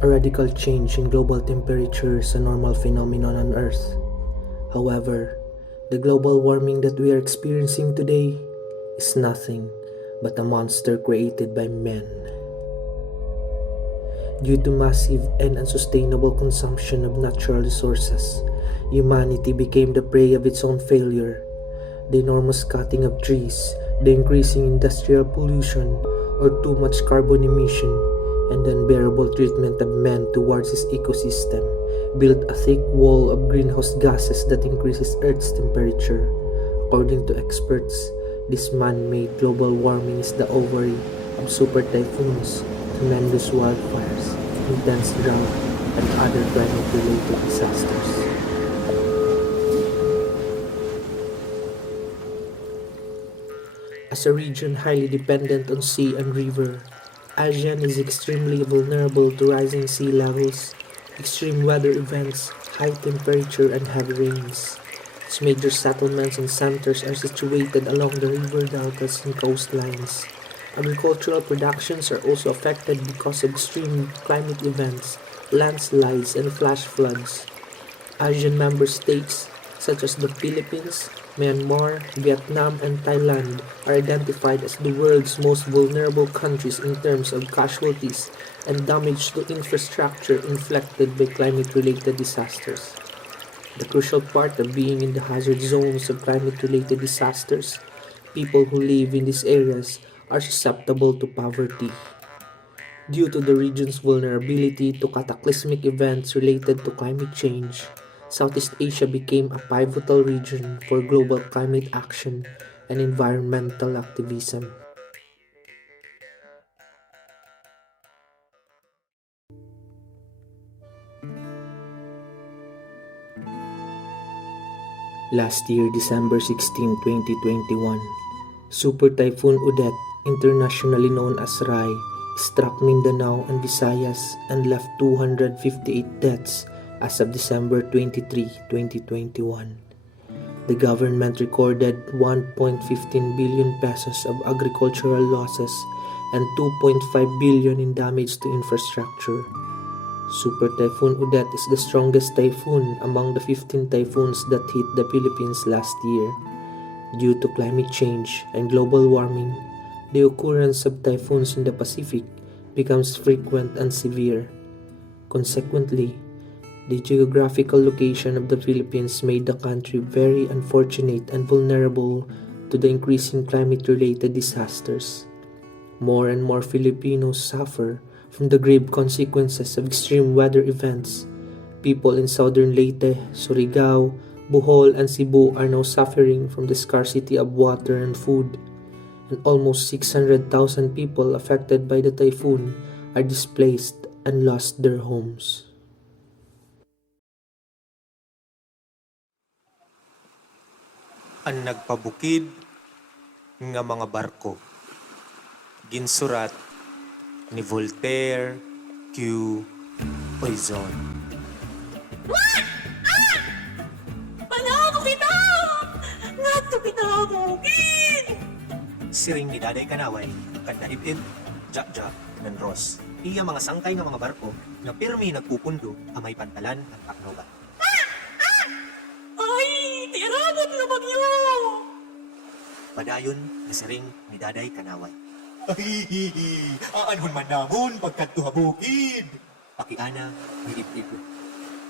A radical change in global temperature is a normal phenomenon on Earth. However, the global warming that we are experiencing today is nothing but a monster created by men. Due to massive and unsustainable consumption of natural resources, humanity became the prey of its own failure. The enormous cutting of trees, the increasing industrial pollution, or too much carbon emission, and the unbearable treatment of man towards his ecosystem built a thick wall of greenhouse gases that increases Earth's temperature. According to experts, this man-made global warming is the ovary of super typhoons, tremendous wildfires, intense drought, and other climate-related disasters. As a region highly dependent on sea and river, ASEAN is extremely vulnerable to rising sea levels, extreme weather events, high temperature, and heavy rains. Its major settlements and centers are situated along the river deltas and coastlines. Agricultural productions are also affected because of extreme climate events, landslides, and flash floods. ASEAN member states such as the Philippines, Myanmar, Vietnam, and Thailand are identified as the world's most vulnerable countries in terms of casualties and damage to infrastructure inflicted by climate-related disasters. The crucial part of being in the hazard zones of climate-related disasters, people who live in these areas are susceptible to poverty. Due to the region's vulnerability to cataclysmic events related to climate change, Southeast Asia became a pivotal region for global climate action and environmental activism. Last year, December 16, 2021, Super Typhoon Odette, internationally known as Rai, struck Mindanao and Visayas and left 258 deaths as of December 23, 2021. The government recorded 1.15 billion pesos of agricultural losses and 2.5 billion in damage to infrastructure. Super Typhoon Odette is the strongest typhoon among the 15 typhoons that hit the Philippines last year. Due to climate change and global warming, the occurrence of typhoons in the Pacific becomes frequent and severe. Consequently, the geographical location of the Philippines made the country very unfortunate and vulnerable to the increasing climate-related disasters. More and more Filipinos suffer from the grave consequences of extreme weather events. People in southern Leyte, Surigao, Bohol, and Cebu are now suffering from the scarcity of water and food, and almost 600,000 people affected by the typhoon are displaced and lost their homes. Ang nagpabukid nga mga barko. Ginsurat ni Voltaire Q. Oizon. What? Panako kita! Ngadto kita bukid! Siring ni Daday Kanaway, Kandaibib, Jack-Jack, ng Ross. Iya mga sangkay nga mga barko na pirmi nagpupundo amay pantalan at Tacloban. Ay, tirabot na bagyo! Padayon ni siring ni Daday Kanaway. Ay, aanhon man namon pagkadto ha bukid. Pakiana ni Dibdib.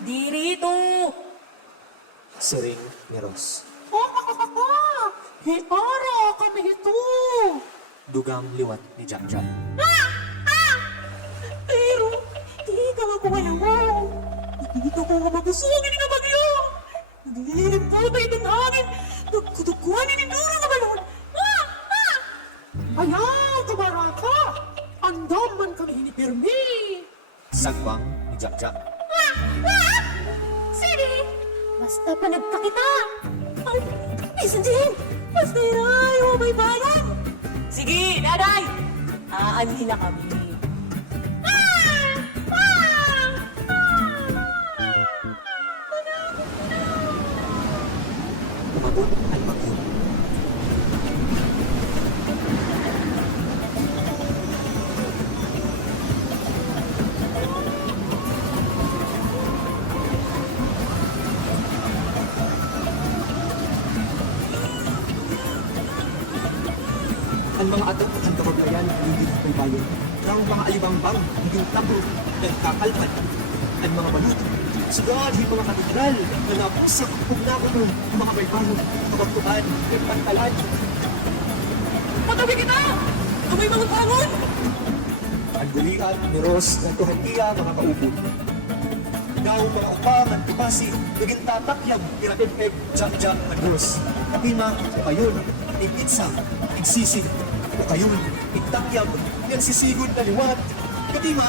Dirito! Siring ni Ross. Hitara kami ito! Dugang liwat ni Jack-Jack. Pero, di ka nga kumayaw. Dito ko nga magusugin nga bagyo. Naglilip po tayo ng hangin. Nagkutukuhan ni Ninduro nga balon. Ayaw, tumara ka. Andam man kami hinipirmi. Sagwang ni Jack-Jack. Sige, basta pa nagkakita. Ay, Miss Jane, basta irayo, may bayan. Sige, daday. Aanila kami. Umabot ang bagyo. mga ato ang kamaglayan hindi ng bayan. Ang mga alibangbang hindi tabo nagkakalpan. Ang mga baluto, sugad yung mga katedral na napusak kung nakuno ang mga baybanon, kabagtuan, at pantalan. Patabi kita! Kamay mga pangon! Ang gulian ni Ros ng tuhantiya mga kaupod. Daw mga upang at kupasi, naging tatakyag, iratipeg, jak-jak at Ros. Katima, kayon, ipitsa, igsisig, o kayon, itakyag, yan sisigod na liwat. Katima,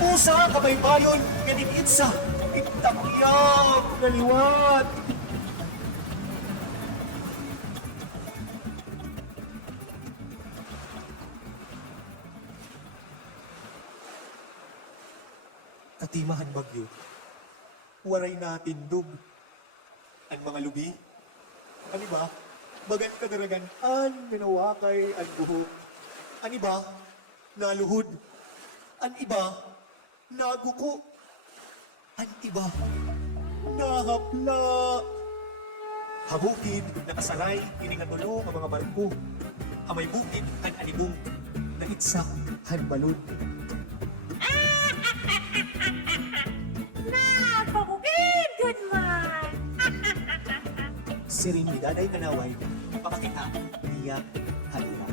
pusa, kabaybayon, yan ipitsa, itakyag na liwat. Katimahan bagyo, waray natin dug. Ang mga lubi, ano ba? Bagan kadaragan, an minawakay ang buhok. Ano ba? Naluhod. An iba, naguko. An iba, nahapla. Habukid, nakasaray, iningatulong ang mga barko. Amay bukid, ang anibong, naitsa, han balod. Napakugid, good man! Siring ni Daday Kanaway, pakakita, niya, halura.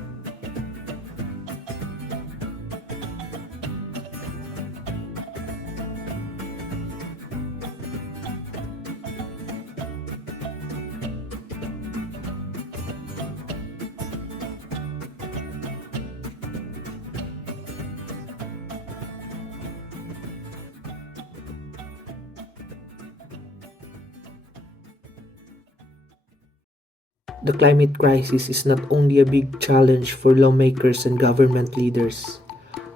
The climate crisis is not only a big challenge for lawmakers and government leaders.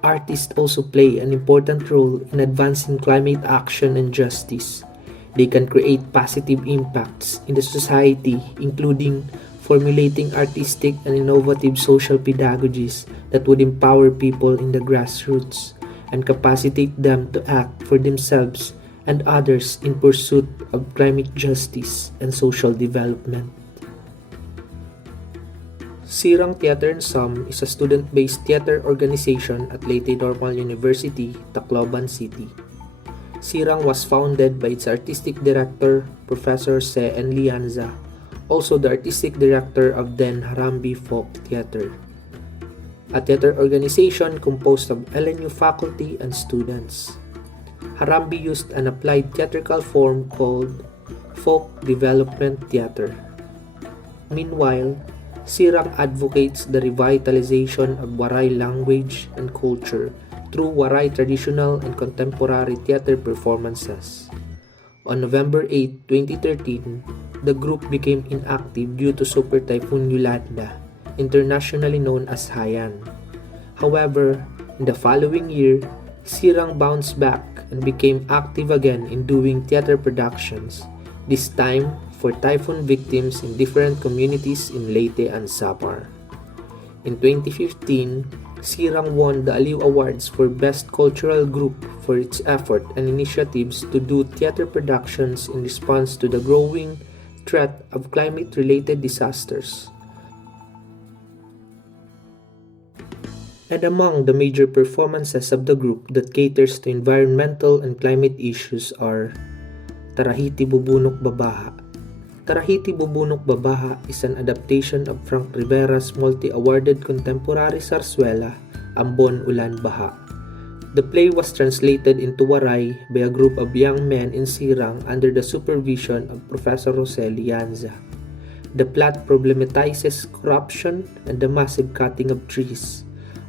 Artists also play an important role in advancing climate action and justice. They can create positive impacts in the society, including formulating artistic and innovative social pedagogies that would empower people in the grassroots and capacitate them to act for themselves and others in pursuit of climate justice and social development. Sirang Theater and Some is a student-based theater organization at Leyte Normal University, Tacloban City. Sirang was founded by its artistic director, Professor Se N. Lianza, also the artistic director of Den Harambe Folk Theater, a theater organization composed of LNU faculty and students. Harambe used an applied theatrical form called folk development theater. Meanwhile, Sirang advocates the revitalization of Waray language and culture through Waray traditional and contemporary theater performances. On November 8, 2013, the group became inactive due to Super Typhoon Yolanda, internationally known as Haiyan. However, in the following year, Sirang bounced back and became active again in doing theater productions, this time for typhoon victims in different communities in Leyte and Sapar. In 2015, Sirang won the Aliw Awards for Best Cultural Group for its effort and initiatives to do theater productions in response to the growing threat of climate-related disasters. And among the major performances of the group that caters to environmental and climate issues are Tarahiti Bubunok Babaha. Tarahiti Bubunok Babaha is an adaptation of Frank Rivera's multi-awarded contemporary sarsuela, Ambon Ulan Baha. The play was translated into Waray by a group of young men in Sirang under the supervision of Professor Jose Lianza. The plot problematizes corruption and the massive cutting of trees.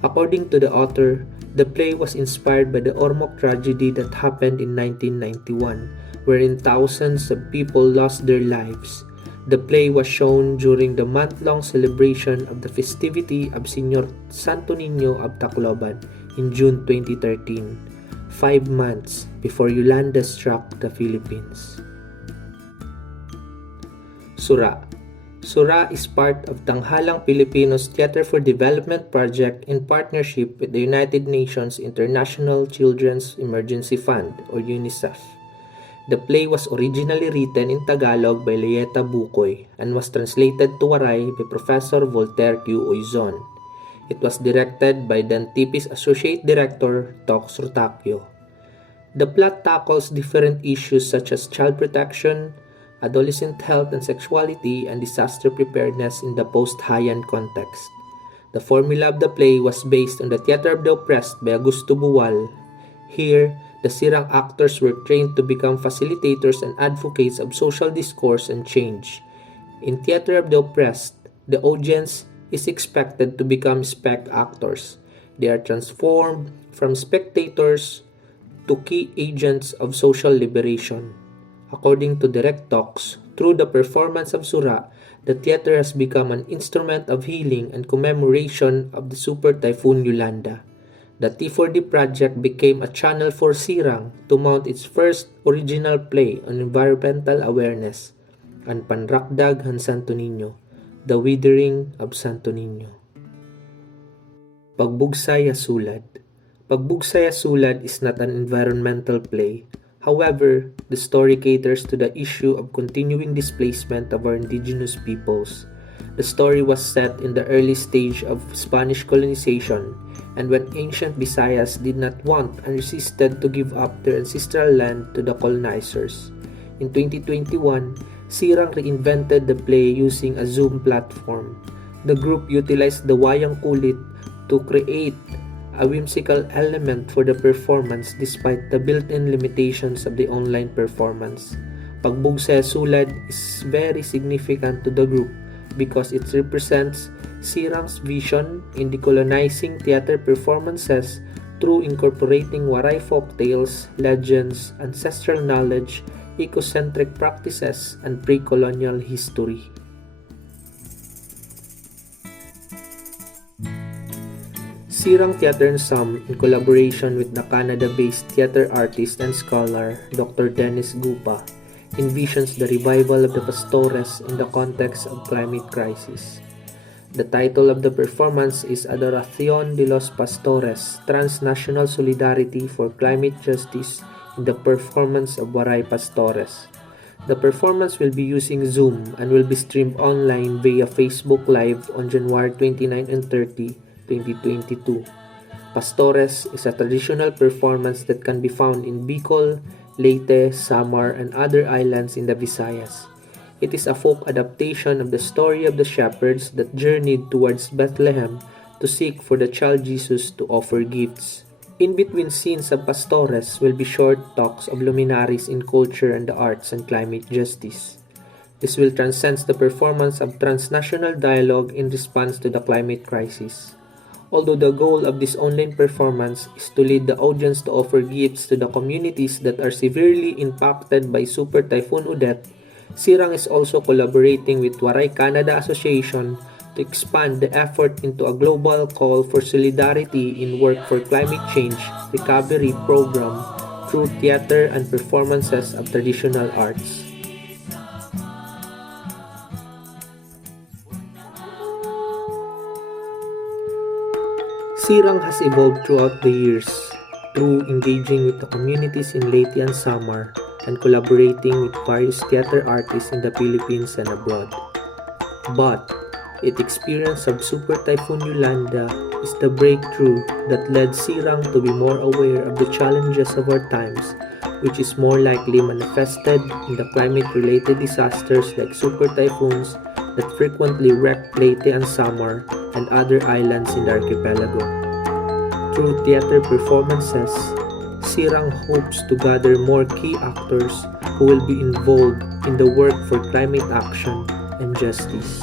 According to the author, the play was inspired by the Ormoc tragedy that happened in 1991, wherein thousands of people lost their lives. The play was shown during the month-long celebration of the festivity of Señor Santo Niño of Tacloban in June 2013, 5 months before Yolanda struck the Philippines. Sura. Sura is part of Tanghalang Pilipinos Theater for Development project in partnership with the United Nations International Children's Emergency Fund or UNICEF. The play was originally written in Tagalog by Lieta Bukoy and was translated to Waray by Professor Voltaire Q. Oizon. It was directed by then TP's Associate Director, Tox Rotacchio. The plot tackles different issues such as child protection, adolescent health and sexuality, and disaster preparedness in the post-Haiyan context. The formula of the play was based on the Theater of the Oppressed by Augusto Buwal. Here, the Sirang actors were trained to become facilitators and advocates of social discourse and change. In Theater of the Oppressed, the audience is expected to become spec actors. They are transformed from spectators to key agents of social liberation. According to Direct Talks, through the performance of Sura, the theater has become an instrument of healing and commemoration of the Super Typhoon Yolanda. The T4D project became a channel for Sirang to mount its first original play on environmental awareness, Ang Panrakdag han Santo Niño, The Withering of Santo Niño. Pagbugsaya Sulad. Pagbugsaya Sulad is not an environmental play. However, the story caters to the issue of continuing displacement of our indigenous peoples. The story was set in the early stage of Spanish colonization, and when ancient Visayas did not want and resisted to give up their ancestral land to the colonizers. In 2021, Sirang reinvented the play using a Zoom platform. The group utilized the wayang kulit to create a whimsical element for the performance despite the built-in limitations of the online performance. Pagbugsaya Sulad is very significant to the group because it represents Sirang's vision in decolonizing theater performances through incorporating Waray folktales, legends, ancestral knowledge, ecocentric practices, and pre-colonial history. Sirang Theater Ensemble, in collaboration with the Canada-based theater artist and scholar Dr. Dennis Gupa, envisions the revival of the pastores in the context of climate crisis. The title of the performance is Adoración de los Pastores, Transnational Solidarity for Climate Justice in the Performance of Waray Pastores. The performance will be using Zoom and will be streamed online via Facebook Live on January 29 and 30, 2022. Pastores is a traditional performance that can be found in Bicol, Leyte, Samar, and other islands in the Visayas. It is a folk adaptation of the story of the shepherds that journeyed towards Bethlehem to seek for the child Jesus to offer gifts. In between scenes of Pastores will be short talks of luminaries in culture and the arts and climate justice. This will transcend the performance of transnational dialogue in response to the climate crisis. Although the goal of this online performance is to lead the audience to offer gifts to the communities that are severely impacted by Super Typhoon Odette, Sirang is also collaborating with Waray Canada Association to expand the effort into a global call for solidarity in work for climate change recovery program through theater and performances of traditional arts. Sirang has evolved throughout the years through engaging with the communities in Leyte and Samar and collaborating with various theater artists in the Philippines and abroad. But its experience of Super Typhoon Yolanda is the breakthrough that led Sirang to be more aware of the challenges of our times, which is more likely manifested in the climate-related disasters like super typhoons that frequently wreck Leyte and Samar and other islands in the archipelago. Through theater performances, Sirang hopes to gather more key actors who will be involved in the work for climate action and justice.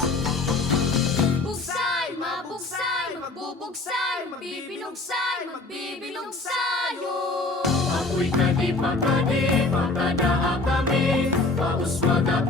Bugsay, mabugsay, magbubugsay, magbibinugsay, magbibilog sayo. Ako'y kadi, makada kami, pauswaga